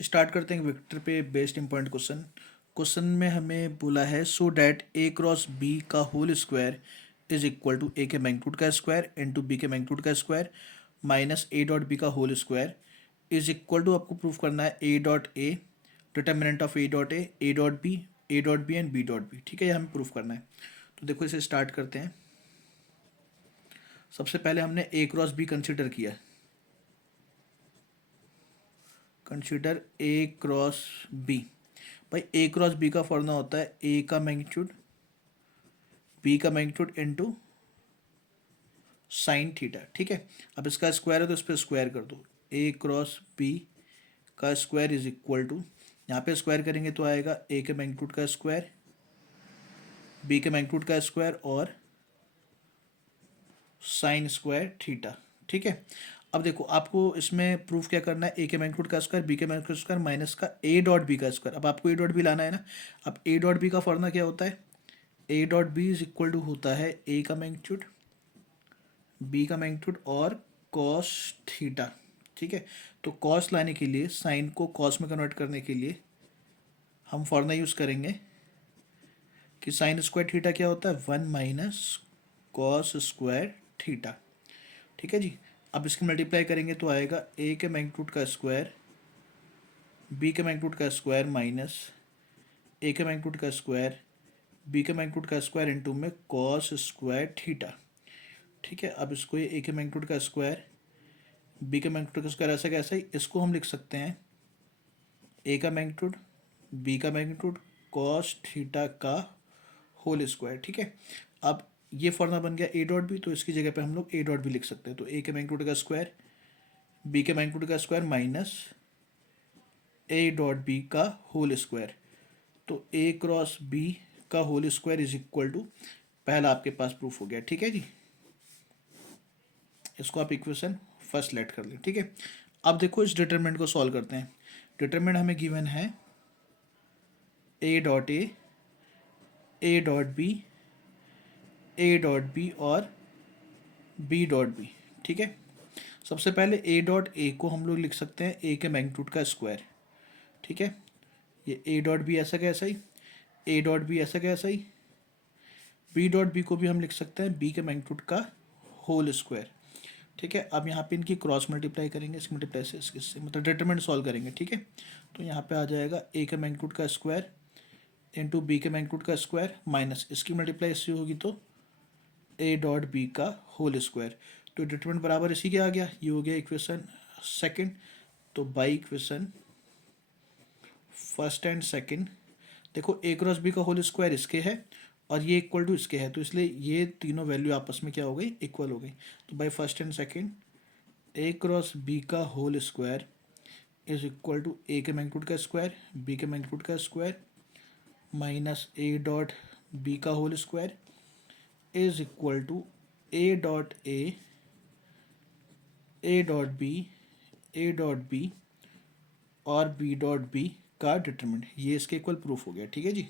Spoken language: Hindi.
स्टार्ट करते हैं वेक्टर पे बेस्ड इम्पॉर्टेंट क्वेश्चन। क्वेश्चन में हमें बोला है so that A cross B का whole square is equal to A के मैग्नीट्यूड का स्क्वायर इंटू बी के मैग्नीट्यूड का square minus A dot B का whole square is equal to, आपको प्रूफ करना है A dot A, determinant of A dot B, A dot B and B dot B. ठीक है, ये हमें प्रूफ करना है। तो देखो इसे स्टार्ट करते हैं। सबसे पहले हमने ए क्रॉस बी कंसिडर किया। Consider A cross B. भाई ए क्रॉस बी का फॉर्मूला होता है ए का मैग्नीट्यूड बी का मैग्नीट्यूड इनटू साइन थीटा। ठीक है, अब इसका स्क्वायर है तो इस पर स्क्वायर कर दो। ए क्रॉस बी का स्क्वायर इज इक्वल टू, यहाँ पे स्क्वायर करेंगे तो आएगा ए के मैग्नीट्यूड का स्क्वायर, बी के मैग्नीट्यूड का स्क्वायर और साइन स्क्वायर थीटा। ठीक है, अब देखो आपको इसमें प्रूफ क्या करना है, ए के मैग्नीट्यूड का स्क्वायर, बी के मैग्नीट्यूड का स्क्वायर माइनस का ए डॉट बी का स्क्वायर। अब आपको ए डॉट बी लाना है ना। अब ए डॉट बी का फॉर्मूला क्या होता है, A dot B is equal to होता है ए का मैग्नीट्यूड बी का मैग्नीट्यूड और कॉस थीटा। ठीक है, तो कॉस लाने के लिए, साइन को कॉस में कन्वर्ट करने के लिए हम फॉर्मूला यूज़ करेंगे कि साइन स्क्वायर थीटा क्या होता है, 1 - कॉस स्क्वायर थीटा। ठीक है जी, अब इसकी मल्टीप्लाई करेंगे तो आएगा ए के मैग्नीट्यूड का स्क्वायर बी के मैग्नीट्यूड का स्क्वायर माइनस ए के मैग्नीट्यूड का स्क्वायर बी के मैग्नीट्यूड का स्क्वायर इनटू में कॉस स्क्वायर थीटा। ठीक है, अब इसको ये ए के मैग्नीट्यूड का स्क्वायर बी के मैग्नीट्यूड का स्क्वायर ऐसा कैसा ही, इसको हम लिख सकते हैं ए का मैग्नीट्यूड बी का मैग्नीट्यूड कॉस थीटा का होल स्क्वायर। ठीक है, अब ये फॉर्मूला बन गया ए डॉट बी, तो इसकी जगह पे हम लोग ए डॉट बी लिख सकते हैं। तो ए के मैग्नीट्यूड का स्क्वायर बी के मैग्नीट्यूड का square minus A dot B का होल स्क्वायर। तो ए क्रॉस बी का whole square is equal to, पहला आपके पास प्रूफ हो गया। ठीक है जी, इसको आप इक्वेशन फर्स्ट लेट कर लें। ठीक है, अब देखो इस डिटरमिनेंट को सॉल्व करते हैं। डिटरमिनेंट हमें गिवन है A dot A dot B, A dot B और बी डॉट बी। ठीक है, सबसे पहले ए डॉट ए को हम लोग लिख सकते हैं ए के मैग्नीट्यूड का स्क्वायर। ठीक है, ये ए डॉट बी ऐसा कैसा ही, ए डॉट बी ऐसा कैसा ही, बी डॉट बी को भी हम लिख सकते हैं बी के मैग्नीट्यूड का होल स्क्वायर। ठीक है, अब यहाँ पे इनकी क्रॉस मल्टीप्लाई करेंगे, इस मल्टीप्लाई से इससे मतलब डिटरमिनेंट सॉल्व करेंगे। ठीक है, तो यहाँ पे आ जाएगा ए के मैग्नीट्यूड का स्क्वायर इंटू बी के मैग्नीट्यूड का स्क्वायर माइनस इसकी मल्टीप्लाई इससे होगी तो ए डॉट बी का होल स्क्वायर। तो डिटरमिनेंट बराबर इसी के आ गया, ये हो गया इक्वेशन सेकंड। तो by equation first and second, देखो ए क्रॉस बी का होल स्क्वायर इसके है और ये इक्वल टू इसके है, तो इसलिए ये तीनों वैल्यू आपस में क्या हो गई, इक्वल हो गई। तो by first and second A cross B का whole square is equal to A के मैग्नीट्यूड का स्क्वायर बी के मैग्नीट्यूड का square minus A dot B का whole square is equal to A dot A dot B, A dot B और बी डॉट बी का डिटरमिनेंट। ये इसके इक्वल प्रूफ हो गया। ठीक है जी।